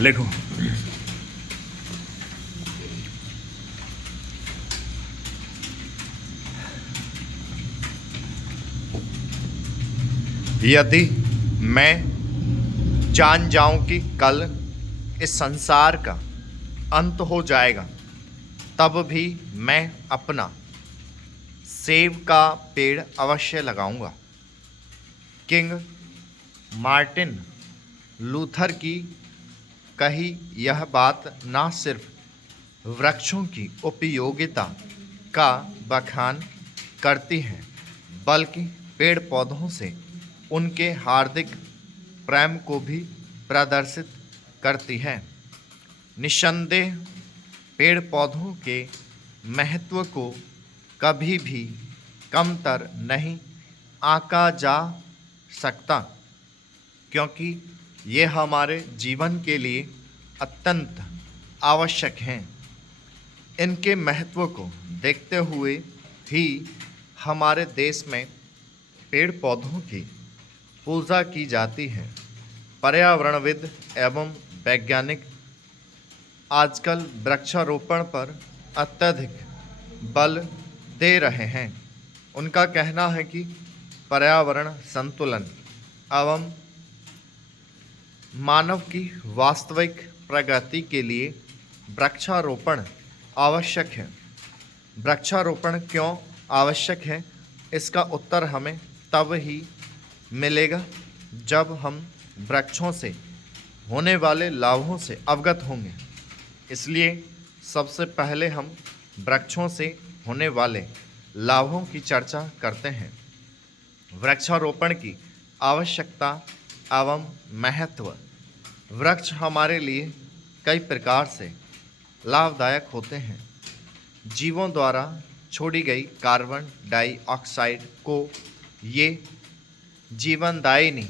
लिखो। यदि मैं जान जाऊं कि कल इस संसार का अंत हो जाएगा, तब भी मैं अपना सेब का पेड़ अवश्य लगाऊंगा। किंग मार्टिन लूथर की कही यह बात न सिर्फ वृक्षों की उपयोगिता का बखान करती है, बल्कि पेड़ पौधों से उनके हार्दिक प्रेम को भी प्रदर्शित करती है। निस्संदेह पेड़ पौधों के महत्व को कभी भी कमतर नहीं आंका जा सकता, क्योंकि ये हमारे जीवन के लिए अत्यंत आवश्यक हैं। इनके महत्व को देखते हुए ही हमारे देश में पेड़ पौधों की पूजा की जाती है। पर्यावरणविद एवं वैज्ञानिक आजकल वृक्षारोपण पर अत्यधिक बल दे रहे हैं। उनका कहना है कि पर्यावरण संतुलन एवं मानव की वास्तविक प्रगति के लिए वृक्षारोपण आवश्यक है। वृक्षारोपण क्यों आवश्यक है, इसका उत्तर हमें तब ही मिलेगा जब हम वृक्षों से होने वाले लाभों से अवगत होंगे। इसलिए सबसे पहले हम वृक्षों से होने वाले लाभों की चर्चा करते हैं। वृक्षारोपण की आवश्यकता एवं महत्व। वृक्ष हमारे लिए कई प्रकार से लाभदायक होते हैं। जीवों द्वारा छोड़ी गई कार्बन डाइऑक्साइड को ये जीवनदायिनी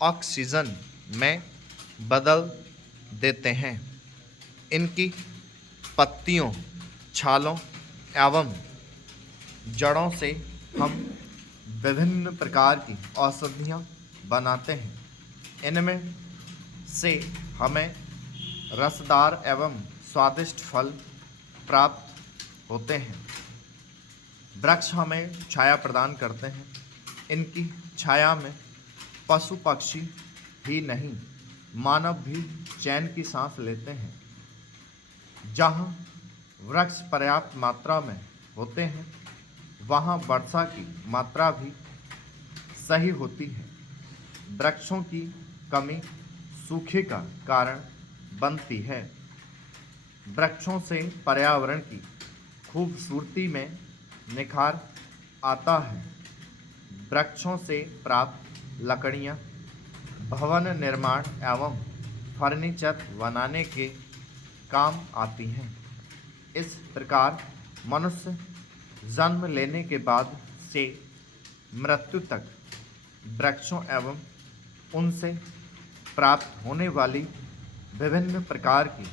ऑक्सीजन में बदल देते हैं। इनकी पत्तियों, छालों एवं जड़ों से हम विभिन्न प्रकार की औषधियाँ बनाते हैं। इनमें से हमें रसदार एवं स्वादिष्ट फल प्राप्त होते हैं। वृक्ष हमें छाया प्रदान करते हैं। इनकी छाया में पशु पक्षी ही नहीं, मानव भी चैन की सांस लेते हैं। जहाँ वृक्ष पर्याप्त मात्रा में होते हैं, वहाँ वर्षा की मात्रा भी सही होती है। वृक्षों की कमी सूखे का कारण बनती है। वृक्षों से पर्यावरण की खूबसूरती में निखार आता है। वृक्षों से प्राप्त लकड़ियाँ भवन निर्माण एवं फर्नीचर बनाने के काम आती हैं। इस प्रकार मनुष्य जन्म लेने के बाद से मृत्यु तक वृक्षों एवं उनसे प्राप्त होने वाली विभिन्न प्रकार की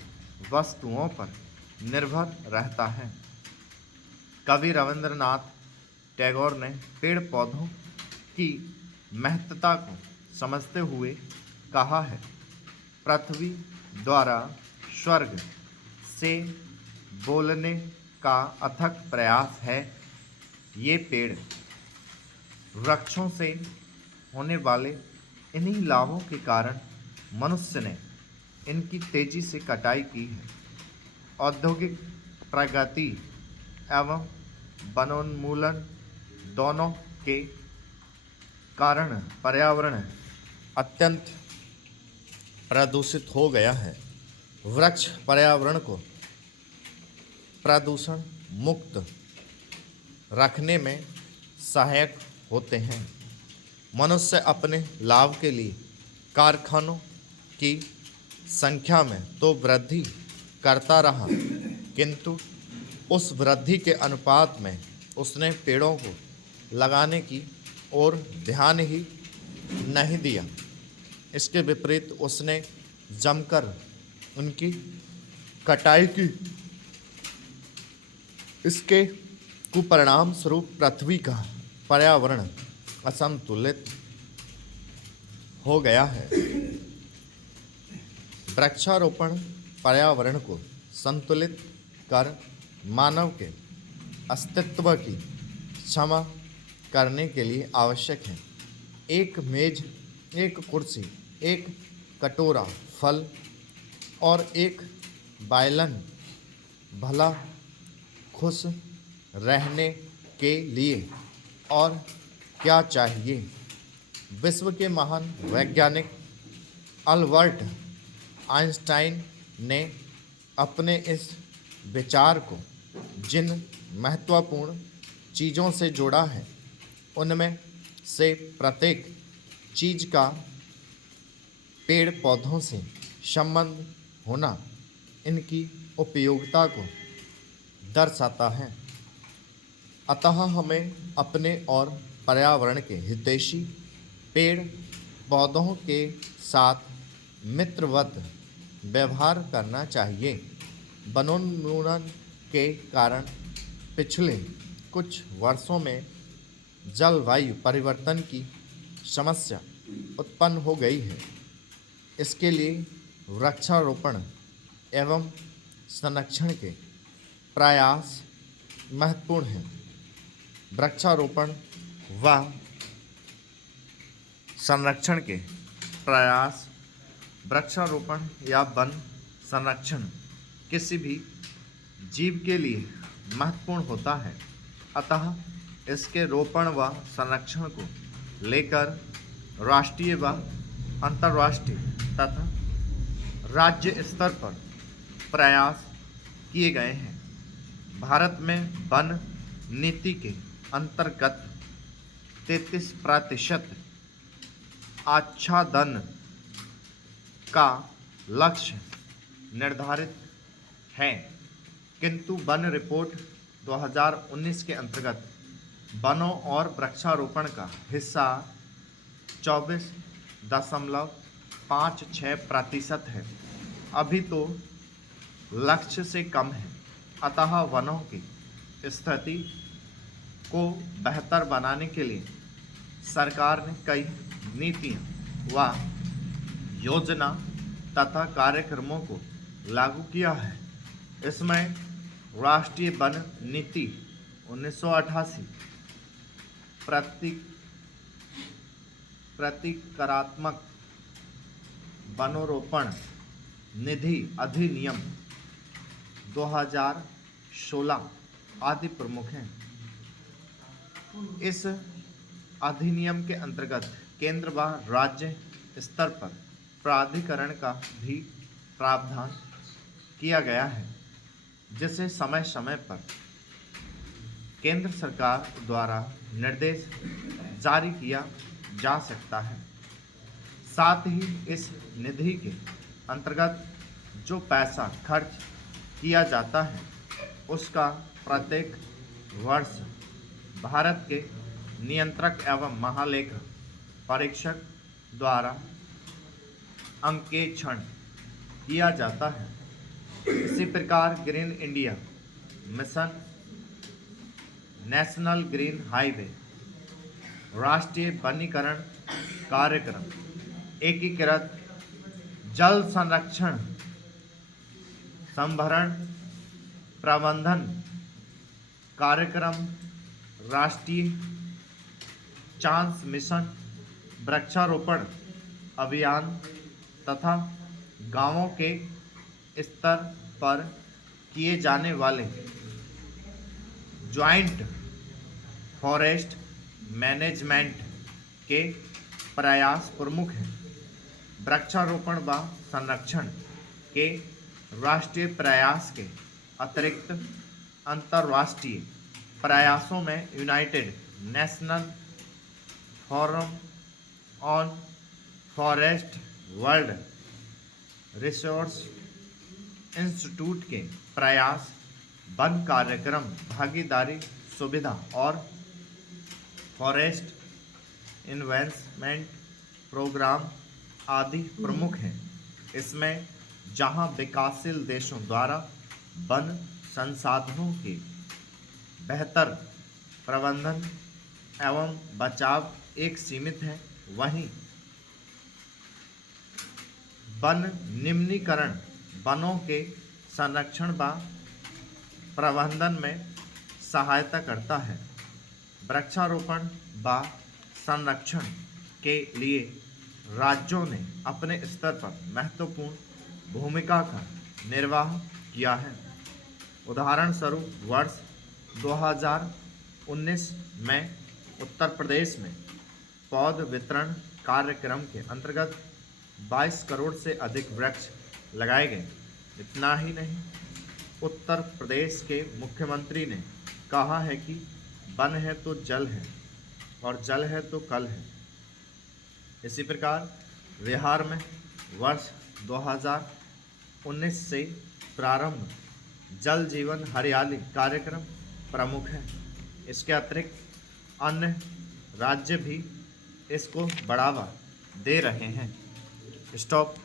वस्तुओं पर निर्भर रहता है। कवि रविंद्रनाथ टैगोर ने पेड़ पौधों की महत्ता को समझते हुए कहा है, पृथ्वी द्वारा स्वर्ग से बोलने का अथक प्रयास है ये पेड़। वृक्षों से होने वाले इन्हीं लाभों के कारण मनुष्य ने इनकी तेजी से कटाई की है। औद्योगिक प्रगति एवं वनोन्मूलन दोनों के कारण पर्यावरण अत्यंत प्रदूषित हो गया है। वृक्ष पर्यावरण को प्रदूषण मुक्त रखने में सहायक होते हैं। मनुष्य अपने लाभ के लिए कारखानों की संख्या में तो वृद्धि करता रहा, किंतु उस वृद्धि के अनुपात में उसने पेड़ों को लगाने की ओर ध्यान ही नहीं दिया। इसके विपरीत उसने जमकर उनकी कटाई की। इसके कुपरिणाम स्वरूप पृथ्वी का पर्यावरण असंतुलित हो गया है। वृक्षारोपण पर्यावरण को संतुलित कर मानव के अस्तित्व की क्षमा करने के लिए आवश्यक है। एक मेज, एक कुर्सी, एक कटोरा फल और एक बायलन भला खुश रहने के लिए और क्या चाहिए। विश्व के महान वैज्ञानिक अल्बर्ट आइंस्टाइन ने अपने इस विचार को जिन महत्वपूर्ण चीज़ों से जोड़ा है उनमें से प्रत्येक चीज़ का पेड़ पौधों से संबंध होना इनकी उपयोगिता को दर्शाता है। अतः हमें अपने और पर्यावरण के हितैषी पेड़ पौधों के साथ मित्रवत व्यवहार करना चाहिए। वनोन्मूलन के कारण पिछले कुछ वर्षों में जलवायु परिवर्तन की समस्या उत्पन्न हो गई है। इसके लिए वृक्षारोपण एवं संरक्षण के प्रयास महत्वपूर्ण हैं। वृक्षारोपण व संरक्षण के प्रयास, वृक्षारोपण या वन संरक्षण किसी भी जीव के लिए महत्वपूर्ण होता है। अतः इसके रोपण व संरक्षण को लेकर राष्ट्रीय व अंतर्राष्ट्रीय तथा राज्य स्तर पर प्रयास किए गए हैं। भारत में वन नीति के अंतर्गत 33% आच्छादन का लक्ष्य निर्धारित है, किंतु वन रिपोर्ट 2019 के अंतर्गत वनों और वृक्षारोपण का हिस्सा 24.56% है। अभी तो लक्ष्य से कम है। अतः वनों की स्थिति को बेहतर बनाने के लिए सरकार ने कई नीतियाँ व योजना तथा कार्यक्रमों को लागू किया है। इसमें राष्ट्रीय वन नीति 1988, प्रतिकारात्मक वनोरोपण निधि अधिनियम 2016 आदि प्रमुख हैं। इस अधिनियम के अंतर्गत केंद्र व राज्य स्तर पर प्राधिकरण का भी प्रावधान किया गया है, जिसे समय समय पर केंद्र सरकार द्वारा निर्देश जारी किया जा सकता है। साथ ही इस निधि के अंतर्गत जो पैसा खर्च किया जाता है उसका प्रत्येक वर्ष भारत के नियंत्रक एवं महालेखा परीक्षक द्वारा अंकेक्षण किया जाता है। इसी प्रकार green India mission, national green highway, राष्ट्रीय वनीकरण कार्यक्रम, एकीकृत जल संरक्षण संभरण प्रबंधन कार्यक्रम, राष्ट्रीय चांस मिशन, वृक्षारोपण अभियान तथा गांवों के स्तर पर किए जाने वाले ज्वाइंट फॉरेस्ट मैनेजमेंट के प्रयास प्रमुख हैं। वृक्षारोपण व संरक्षण के राष्ट्रीय प्रयास के अतिरिक्त अंतर्राष्ट्रीय प्रयासों में United national forum on forest, world resource institute के प्रयास, वन कार्यक्रम, भागीदारी सुविधा और फॉरेस्ट इन्वेस्टमेंट प्रोग्राम आदि प्रमुख हैं। इसमें जहां विकासशील देशों द्वारा वन संसाधनों के बेहतर प्रबंधन एवं बचाव एक सीमित है, वहीं वन निम्नीकरण वनों के संरक्षण व प्रबंधन में सहायता करता है। वृक्षारोपण व संरक्षण के लिए राज्यों ने अपने स्तर पर महत्वपूर्ण भूमिका का निर्वाह किया है। उदाहरण स्वरूप वर्ष 2019 में उत्तर प्रदेश में पौध वितरण कार्यक्रम के अंतर्गत 22 करोड़ से अधिक वृक्ष लगाए गए। इतना ही नहीं, उत्तर प्रदेश के मुख्यमंत्री ने कहा है कि वन है तो जल है और जल है तो कल है। इसी प्रकार बिहार में वर्ष 2019 से प्रारंभ जल जीवन हरियाली कार्यक्रम प्रमुख है। इसके अतिरिक्त अन्य राज्य भी इसको बढ़ावा दे रहे हैं। स्टॉप।